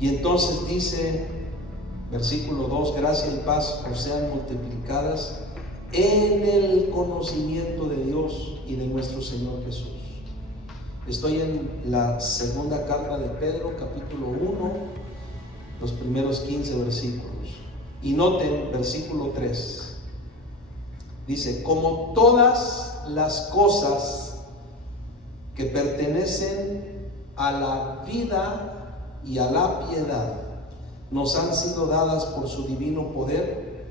Y entonces dice, versículo 2, gracia y paz os sean multiplicadas en el conocimiento de Dios y de nuestro Señor Jesús. Estoy en la segunda carta de Pedro, capítulo 1, los primeros 15 versículos. Y noten, versículo 3, dice, como todas las cosas que pertenecen a la vida y a la piedad nos han sido dadas por su divino poder,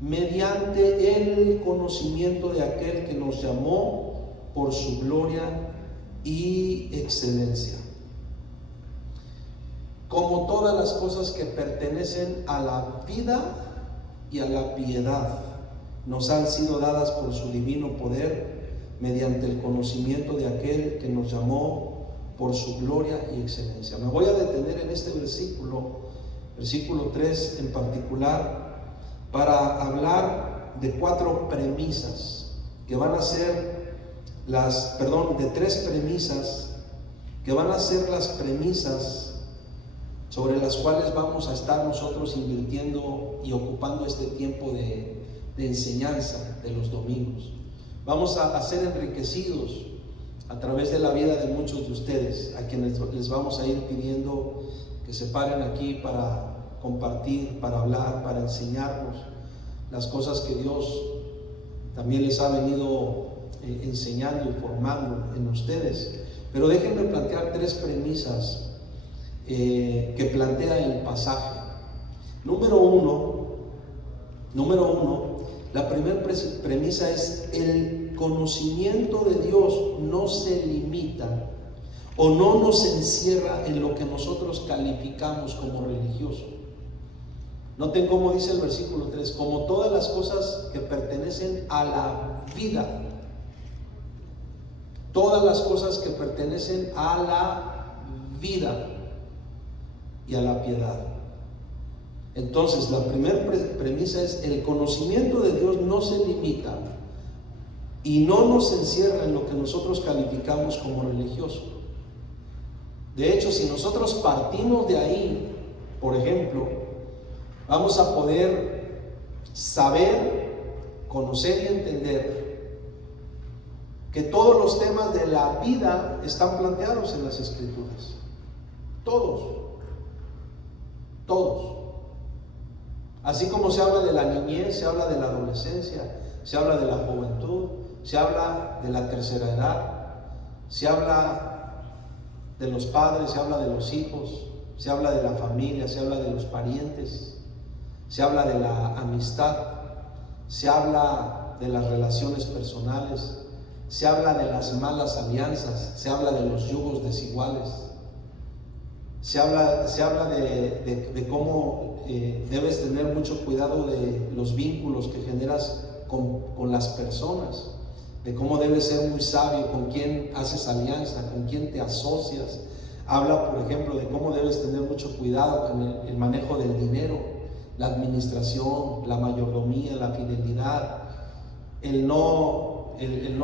mediante el conocimiento de aquel que nos llamó por su gloria y excelencia. Como todas las cosas que pertenecen a la vida y a la piedad nos han sido dadas por su divino poder, mediante el conocimiento de aquel que nos llamó por su gloria y excelencia. Me voy a detener en este versículo 3 en particular, para hablar de cuatro premisas que van a ser de tres premisas que van a ser las premisas sobre las cuales vamos a estar nosotros invirtiendo y ocupando este tiempo de enseñanza de los domingos. Vamos a ser enriquecidos a través de la vida de muchos de ustedes, a quienes les vamos a ir pidiendo que se paren aquí para compartir, para hablar, para enseñarnos las cosas que Dios también les ha venido enseñando y formando en ustedes. Pero déjenme plantear tres premisas que plantea el pasaje. Número uno, la primera premisa es: el conocimiento de Dios no se limita o no nos encierra en lo que nosotros calificamos como religioso. Noten cómo dice el versículo 3, como todas las cosas que pertenecen a la vida. Todas las cosas que pertenecen a la vida y a la piedad. Entonces, la primera premisa es: el conocimiento de Dios no se limita y no nos encierra en lo que nosotros calificamos como religioso. De hecho, si nosotros partimos de ahí, por ejemplo, vamos a poder saber, conocer y entender que todos los temas de la vida están planteados en las Escrituras. Todos. Así como se habla de la niñez, se habla de la adolescencia, se habla de la juventud, se habla de la tercera edad, se habla de los padres, se habla de los hijos, se habla de la familia, se habla de los parientes, se habla de la amistad, se habla de las relaciones personales, se habla de las malas alianzas, se habla de los yugos desiguales, se habla de cómo debes tener mucho cuidado de los vínculos que generas con las personas, de cómo debes ser muy sabio con quién haces alianza, con quién te asocias. Habla, por ejemplo, de cómo debes tener mucho cuidado con el manejo del dinero, la administración, la mayordomía, la fidelidad, el no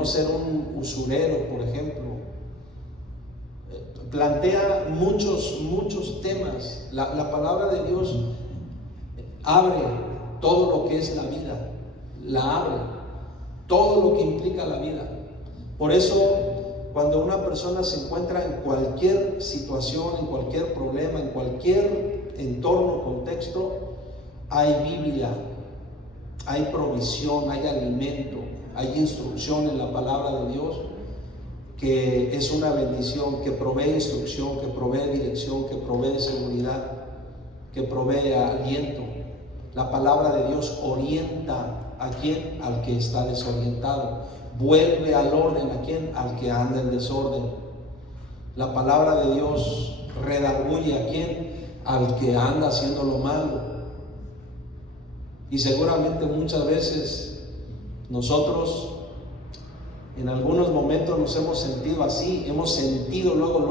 ser un usurero, por ejemplo. Plantea muchos temas. La palabra de Dios abre todo lo que es la vida, la abre, todo lo que implica la vida. Por eso, cuando una persona se encuentra en cualquier situación, en cualquier problema, en cualquier entorno, contexto, hay Biblia, hay provisión, hay alimento, hay instrucción en la palabra de Dios, que es una bendición, que provee instrucción, que provee dirección, que provee seguridad, que provee aliento. La palabra de Dios orienta a quien, al que está desorientado, vuelve al orden a quien, al que anda en desorden. La palabra de Dios redarguye a quien, al que anda haciendo lo malo. Y seguramente muchas veces nosotros en algunos momentos nos hemos sentido así, hemos sentido luego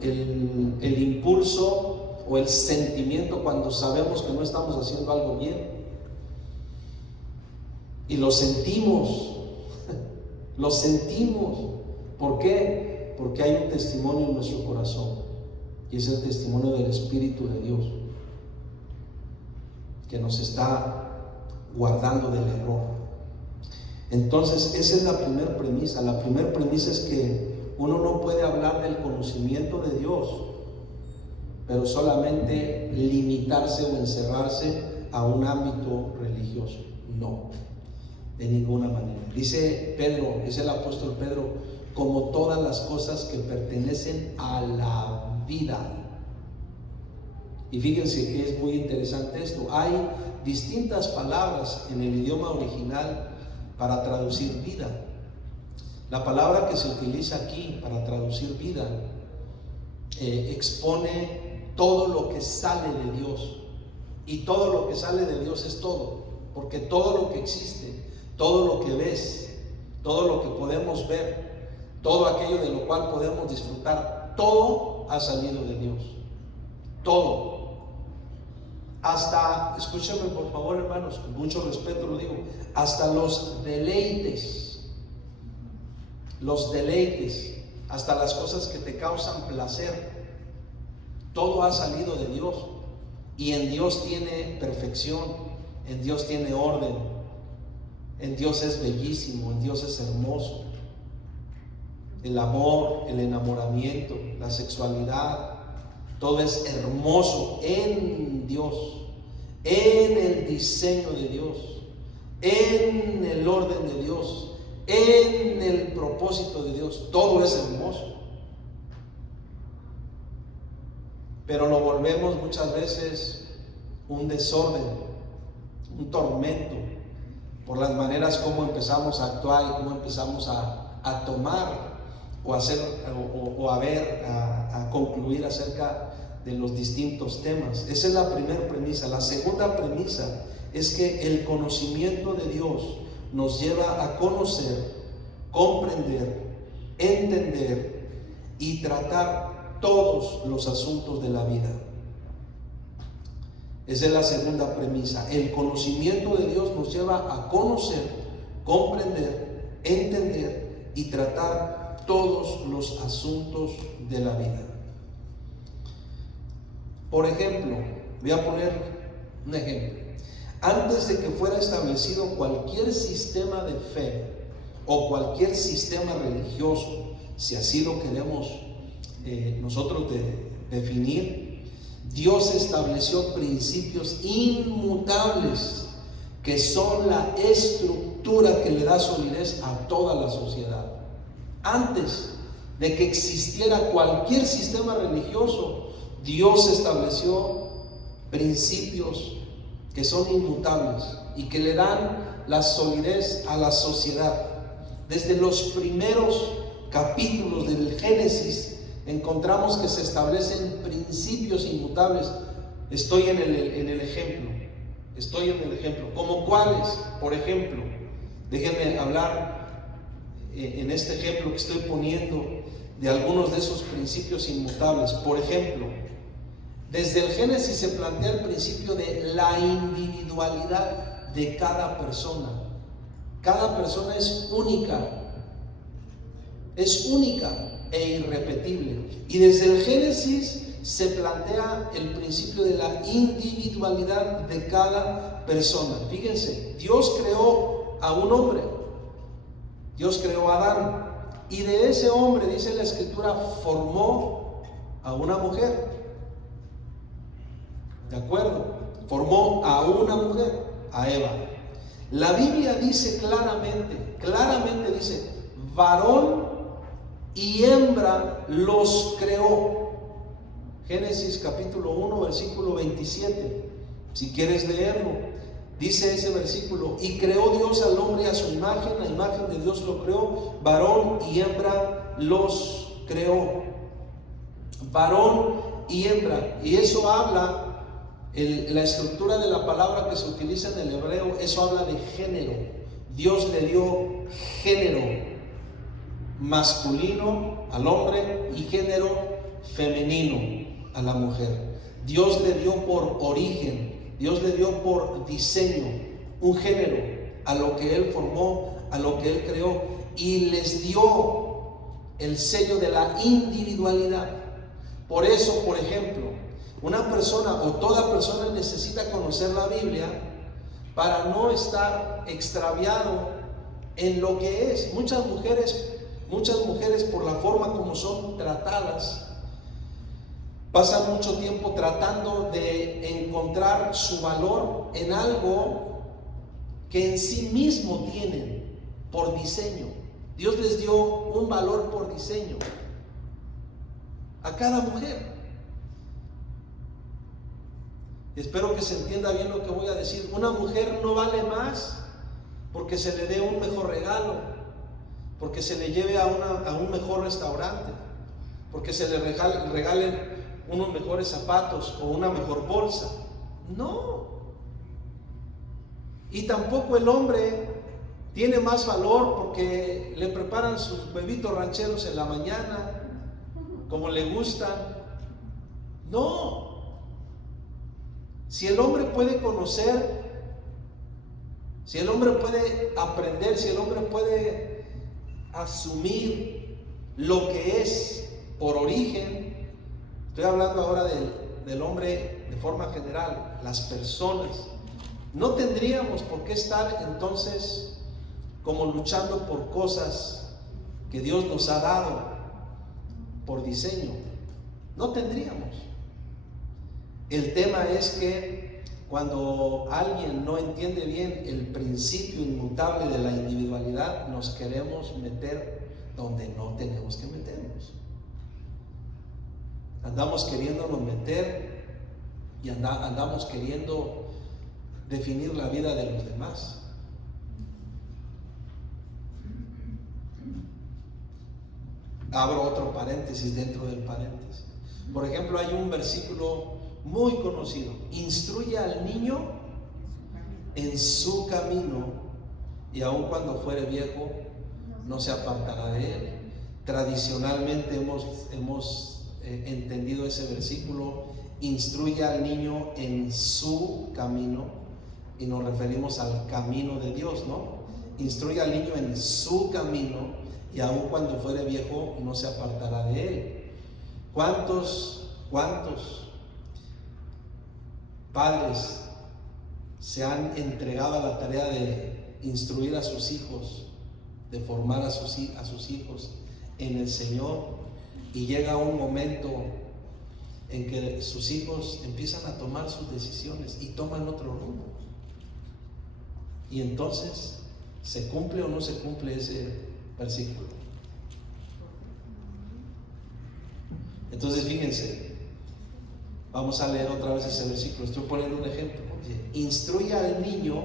el impulso o el sentimiento cuando sabemos que no estamos haciendo algo bien. Y lo sentimos. ¿Por qué? Porque hay un testimonio en nuestro corazón. y es el testimonio del Espíritu de Dios, que nos está guardando del error. Entonces, esa es la primera premisa. La primera premisa es que uno no puede hablar del conocimiento de Dios, pero solamente limitarse o encerrarse a un ámbito religioso. No, de ninguna manera. Dice Pedro, dice el apóstol Pedro, como todas las cosas que pertenecen a la vida. Y fíjense que es muy interesante esto. Hay distintas palabras en el idioma original para traducir vida. La palabra que se utiliza aquí para traducir vida expone todo lo que sale de Dios. Y todo lo que sale de Dios es todo, porque todo lo que existe, todo lo que ves, todo lo que podemos ver, todo aquello de lo cual podemos disfrutar, todo ha salido de Dios. Todo. Hasta, escúchame por favor, hermanos, con mucho respeto lo digo, hasta los deleites, hasta las cosas que te causan placer, todo ha salido de Dios. Y en Dios tiene perfección, en Dios tiene orden, en Dios es bellísimo, en Dios es hermoso. El amor, el enamoramiento, la sexualidad, todo es hermoso en Dios, en el diseño de Dios, en el orden de Dios, en el propósito de Dios. Todo es hermoso. Pero lo volvemos muchas veces un desorden, un tormento, por las maneras como empezamos a actuar y cómo empezamos a tomar o a hacer a concluir acerca de los distintos temas. Esa es la primera premisa. La segunda premisa es que el conocimiento de Dios nos lleva a conocer, comprender, entender y tratar todos los asuntos de la vida. Esa es la segunda premisa. El conocimiento de Dios nos lleva a conocer, comprender, entender y tratar todos los asuntos de la vida. Por ejemplo, voy a poner un ejemplo. Antes de que fuera establecido cualquier sistema de fe o cualquier sistema religioso, si así lo queremos nosotros definir, Dios estableció principios inmutables que son la estructura que le da solidez a toda la sociedad. Antes de que existiera cualquier sistema religioso, Dios estableció principios que son inmutables y que le dan la solidez a la sociedad. Desde los primeros capítulos del Génesis encontramos que se establecen principios inmutables. Estoy en el ejemplo. ¿Como cuáles? Por ejemplo, déjenme hablar en este ejemplo que estoy poniendo de algunos de esos principios inmutables. Por ejemplo, desde el Génesis se plantea el principio de la individualidad de cada persona. Cada persona es única e irrepetible. Y desde el Génesis se plantea el principio de la individualidad de cada persona. Fíjense, Dios creó a un hombre, Dios creó a Adán, y de ese hombre, dice la Escritura, formó a una mujer. ¿De acuerdo? Formó a una mujer, a Eva. La Biblia dice claramente dice, varón y hembra los creó. Génesis capítulo 1, versículo 27. Si quieres leerlo, dice ese versículo: y creó Dios al hombre a su imagen, la imagen de Dios lo creó, varón y hembra los creó. Varón y hembra. Y eso habla, la estructura de la palabra que se utiliza en el hebreo, eso habla de género. Dios le dio género masculino al hombre y género femenino a la mujer. Dios le dio por origen, Dios le dio por diseño un género a lo que Él formó, a lo que Él creó, y les dio el sello de la individualidad. Por eso, por ejemplo, una persona o toda persona necesita conocer la Biblia para no estar extraviado en lo que es. Muchas mujeres por la forma como son tratadas, pasan mucho tiempo tratando de encontrar su valor en algo que en sí mismo tienen por diseño. Dios les dio un valor por diseño a cada mujer. Espero que se entienda bien lo que voy a decir. Una mujer no vale más porque se le dé un mejor regalo, porque se le lleve a un mejor restaurante, porque se le regalen unos mejores zapatos o una mejor bolsa. No. Y tampoco el hombre tiene más valor porque le preparan sus huevitos rancheros en la mañana como le gustan. No. Si el hombre puede conocer, si el hombre puede aprender, si el hombre puede asumir lo que es por origen, estoy hablando ahora del hombre de forma general, las personas, no tendríamos por qué estar entonces como luchando por cosas que Dios nos ha dado por diseño. No tendríamos. El tema es que cuando alguien no entiende bien el principio inmutable de la individualidad, nos queremos meter donde no tenemos que meternos. Andamos queriéndonos meter y andamos queriendo definir la vida de los demás. Abro otro paréntesis dentro del paréntesis. Por ejemplo, hay un versículo muy conocido: instruye al niño en su camino y aun cuando fuere viejo no se apartará de él. Tradicionalmente hemos entendido ese versículo: instruye al niño en su camino, y nos referimos al camino de Dios, ¿no? Instruye al niño en su camino y aun cuando fuere viejo no se apartará de él. ¿Cuántos padres se han entregado a la tarea de instruir a sus hijos, de formar a sus hijos en el Señor, y llega un momento en que sus hijos empiezan a tomar sus decisiones y toman otro rumbo? Y entonces, ¿se cumple o no se cumple ese versículo? Entonces, fíjense, vamos a leer otra vez ese versículo. Estoy poniendo un ejemplo. Instruye al niño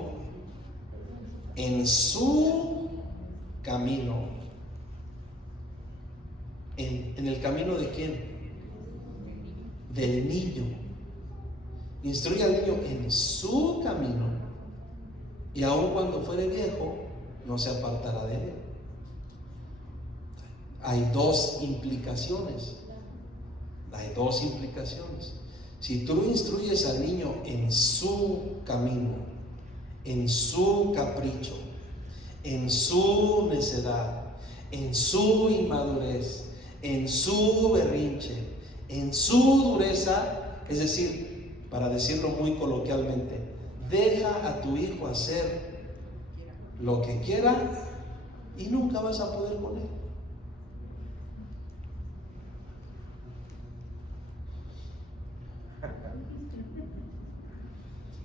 en su camino. ¿En el camino de quién? Del niño. Instruye al niño en su camino, y aun cuando fuere viejo no se apartará de él. Hay dos implicaciones. Si tú instruyes al niño en su camino, en su capricho, en su necedad, en su inmadurez, en su berrinche, en su dureza, es decir, para decirlo muy coloquialmente, deja a tu hijo hacer lo que quiera y nunca vas a poder con él.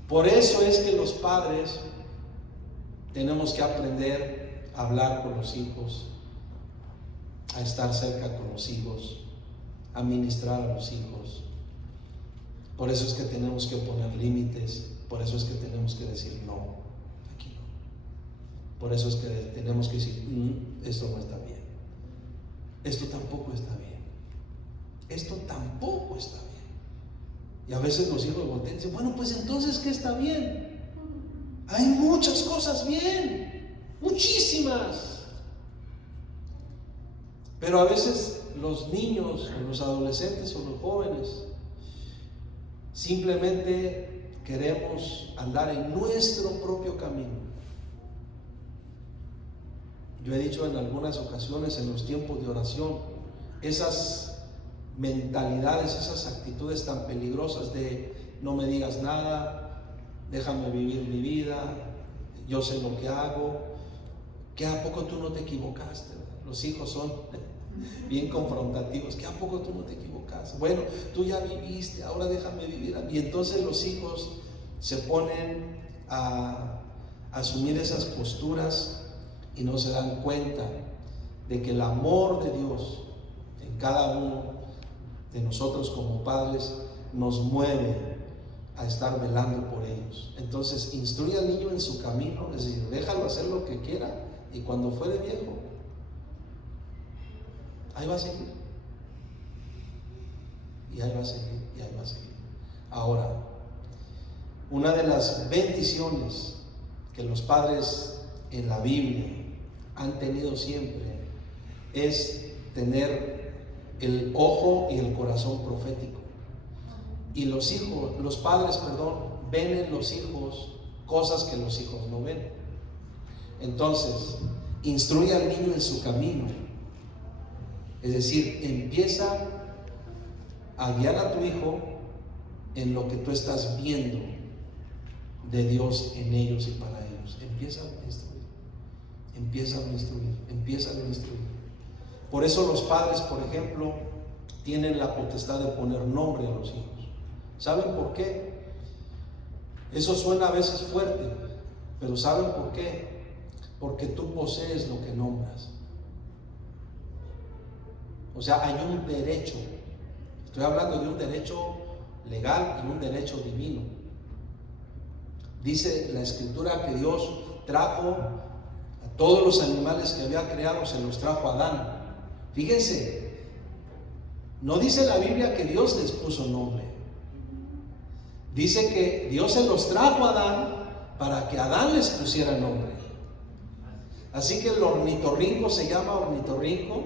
Por eso es que los padres tenemos que aprender a hablar con los hijos, a estar cerca con los hijos, a ministrar a los hijos. Por eso es que tenemos que poner límites, por eso es que tenemos que decir no, aquí no. Por eso es que tenemos que decir, esto no está bien, esto tampoco está bien, esto tampoco está bien. Y a veces los hijos voltean y dicen, bueno, pues entonces, ¿qué está bien? Hay muchas cosas bien, muchísimas. Pero a veces los niños, o los adolescentes, o los jóvenes, simplemente queremos andar en nuestro propio camino. Yo he dicho en algunas ocasiones en los tiempos de oración, esas mentalidades, esas actitudes tan peligrosas de no me digas nada, déjame vivir mi vida, yo sé lo que hago, que a poco tú no te equivocaste. Los hijos son bien confrontativos, que a poco tú no te equivocaste, bueno, tú ya viviste, ahora déjame vivir. Y entonces los hijos se ponen a asumir esas posturas y no se dan cuenta de que el amor de Dios en cada uno de nosotros como padres nos mueve a estar velando por ellos. Entonces instruye al niño en su camino, es decir, déjalo hacer lo que quiera, y cuando fuere viejo, ahí va a seguir, y ahí va a seguir, y ahí va a seguir. Ahora, una de las bendiciones que los padres en la Biblia han tenido siempre es tener el ojo y el corazón profético. Y los padres, ven en los hijos cosas que los hijos no ven. Entonces, instruye al niño en su camino. Es decir, empieza a guiar a tu hijo en lo que tú estás viendo de Dios en ellos y para ellos. Empieza a instruir, empieza a instruir, empieza a instruir. Por eso los padres, por ejemplo, tienen la potestad de poner nombre a los hijos. ¿Saben por qué? Eso suena a veces fuerte, pero ¿saben por qué? Porque tú posees lo que nombras. O sea, hay un derecho. Estoy hablando de un derecho legal y un derecho divino. Dice la Escritura que Dios trajo a todos los animales que había creado, se los trajo a Adán. Fíjense, no dice la Biblia que Dios les puso nombre. Dice que Dios se los trajo a Adán para que Adán les pusiera nombre. Así que el ornitorrinco se llama ornitorrinco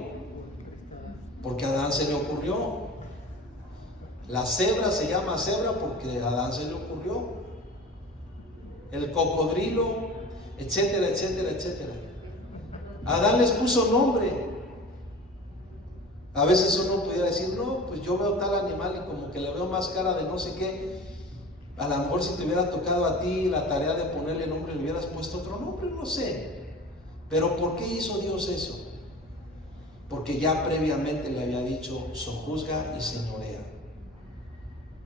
porque a Adán se le ocurrió. La cebra se llama cebra porque a Adán se le ocurrió. El cocodrilo, etcétera, etcétera, etcétera. Adán les puso nombre. A veces uno pudiera decir, no, pues yo veo tal animal y como que le veo más cara de no sé qué. A lo mejor si te hubiera tocado a ti la tarea de ponerle nombre, le hubieras puesto otro nombre, no sé. Pero ¿por qué hizo Dios eso? Porque ya previamente le había dicho, sojuzga y señorea.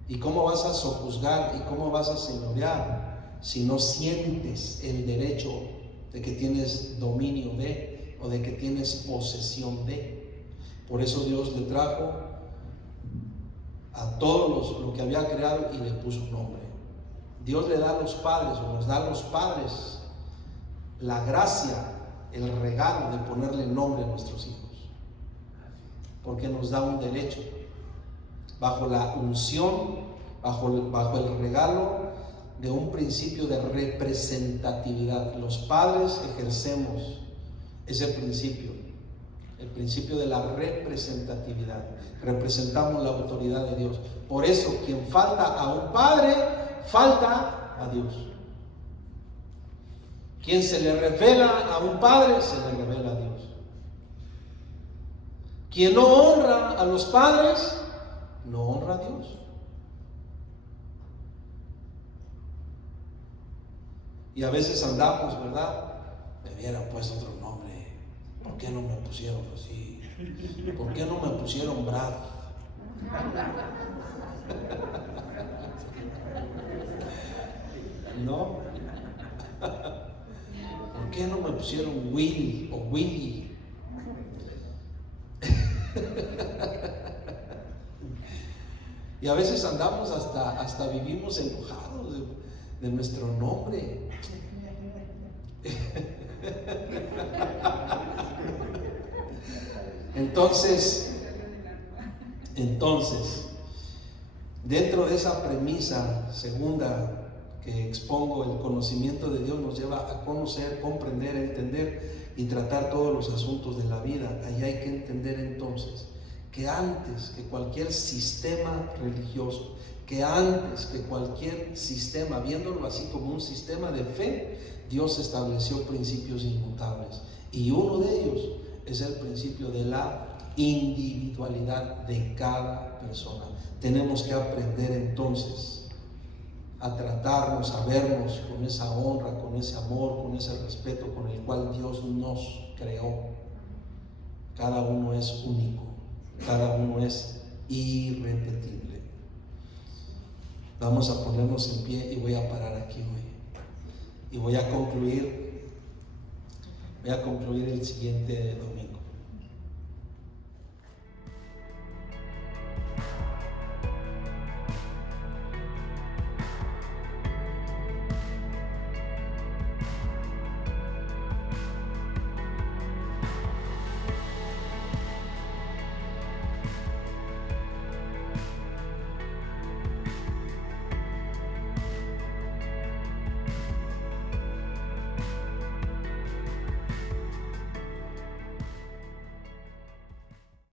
¿Y cómo vas a sojuzgar y cómo vas a señorear si no sientes el derecho de que tienes dominio de, o de que tienes posesión de? Por eso Dios le trajo a todos lo que había creado y le puso nombre. Dios le da a los padres, o nos da a los padres, la gracia, el regalo de ponerle nombre a nuestros hijos, porque nos da un derecho bajo la unción, bajo el regalo de un principio de representatividad. Los padres ejercemos ese principio, el principio de la representatividad. Representamos la autoridad de Dios. Por eso, quien falta a un padre, falta a Dios. Quien se le revela a un padre, se le revela a Dios. Quien no honra a los padres, no honra a Dios. Y a veces andamos, ¿verdad? Me hubieran puesto otro nombre. ¿Por qué no me pusieron así? ¿Por qué no me pusieron Brad? ¿No? ¿Por qué no me pusieron Willy o Willy? Y a veces andamos hasta vivimos enojados de nuestro nombre. Entonces, dentro de esa premisa segunda que expongo, el conocimiento de Dios nos lleva a conocer, comprender, entender y tratar todos los asuntos de la vida. Ahí hay que entender entonces que antes que cualquier sistema religioso, que antes que cualquier sistema, viéndolo así como un sistema de fe, Dios estableció principios inmutables. Y uno de ellos es el principio de la individualidad de cada persona. Tenemos que aprender entonces a tratarnos, a vernos con esa honra, con ese amor, con ese respeto con el cual Dios nos creó. Cada uno es único, cada uno es irrepetible. Vamos a ponernos en pie y voy a parar aquí hoy. Y voy a concluir el siguiente domingo.